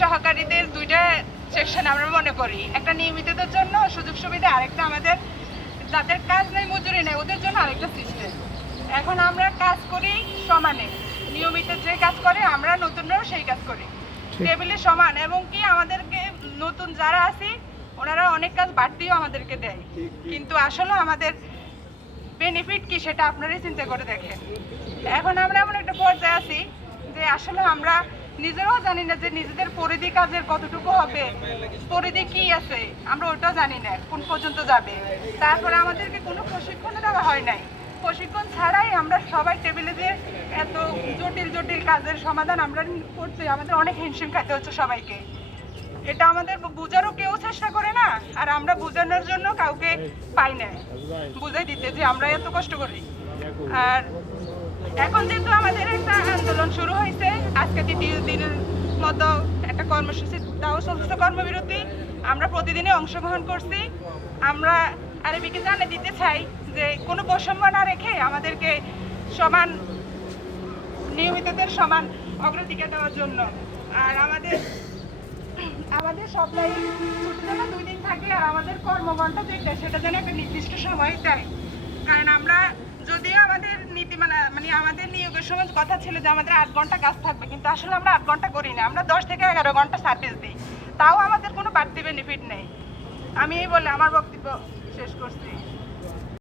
সহকারীদের দুইটা সেকশন আমরা মনে করি, একটা নিয়মিতদের জন্য সুযোগ সুবিধা, আরেকটা আমাদের যাদের কাজ নেই মজুরি নেই ওদের জন্য আরেকটা সিস্টেম। এখন আমরা কাজ করি সমানে, নিয়মিত যে কাজ করে আমরা নতুনরাও সেই কাজ করি, টেবিলে সমান। এবং কি আমাদেরকে নতুন যারা আছি ওনারা অনেক কাজ বাড়তিও আমাদেরকে দেয়, কিন্তু আসলে আমাদের বেনিফিট কি সেটা আপনারাই চিন্তা করে দেখেন। এখন আমরা এমন একটা পর্যায়ে আছি যে আসলে আমরা নিজেরাও জানি না যে নিজেদের পরিধি কাজের কতটুকু হবে, পরিধি কি আছে আমরা ওটাও জানি না কোন পর্যন্ত যাবে। তারপরে আমাদেরকে কোনো প্রশিক্ষণও দেওয়া হয় নাই, প্রশিক্ষণ ছাড়াই আমরা সবাই টেবিলে যে এত জটিল জটিল কাজের সমাধান আমরা করতে আমাদের অনেক হিমশিম খাইতে হচ্ছে সবাইকে। এটা আমাদের বোঝারও কেউ চেষ্টা করে না, আর আমরা বোঝানোর জন্য কাউকে পাই না বুঝাই দিতে যে আমরা এত কষ্ট করি। আর এখন যেহেতু আমাদের একটা আন্দোলন শুরু হয়েছে, আজকে দ্বিতীয় দিনের মতো একটা কর্মসূচি তাও চলতেছে, কর্মবিরতি। আমরা প্রতিদিনে অংশগ্রহণ করছি। আমরা আরবিকে জানিয়ে দিতে চাই যে কোনো বৈষম্য না রেখে আমাদেরকে সমান, নিয়মিতদের সমান অগ্রাধিকার দেওয়ার জন্য। আর আমাদের সপ্তাহে ছুটি যেন 2 দিন থাকে, আর আমাদের কর্মঘণ্টা যেটা সেটা যেন একটা নির্দিষ্ট সময় দেয়। কারণ আমরা যদিও আমাদের নীতিমালা মানে আমাদের নিয়োগের সময় কথা ছিল যে আমাদের 8 ঘন্টা কাজ থাকবে, কিন্তু আসলে আমরা 8 ঘন্টা করি না, আমরা 10 থেকে 11 ঘন্টা সার্ভিস দিই, তাও আমাদের কোনো বাড়তি বেনিফিট নেই। আমি এই বলে আমার বক্তব্য শেষ করছি।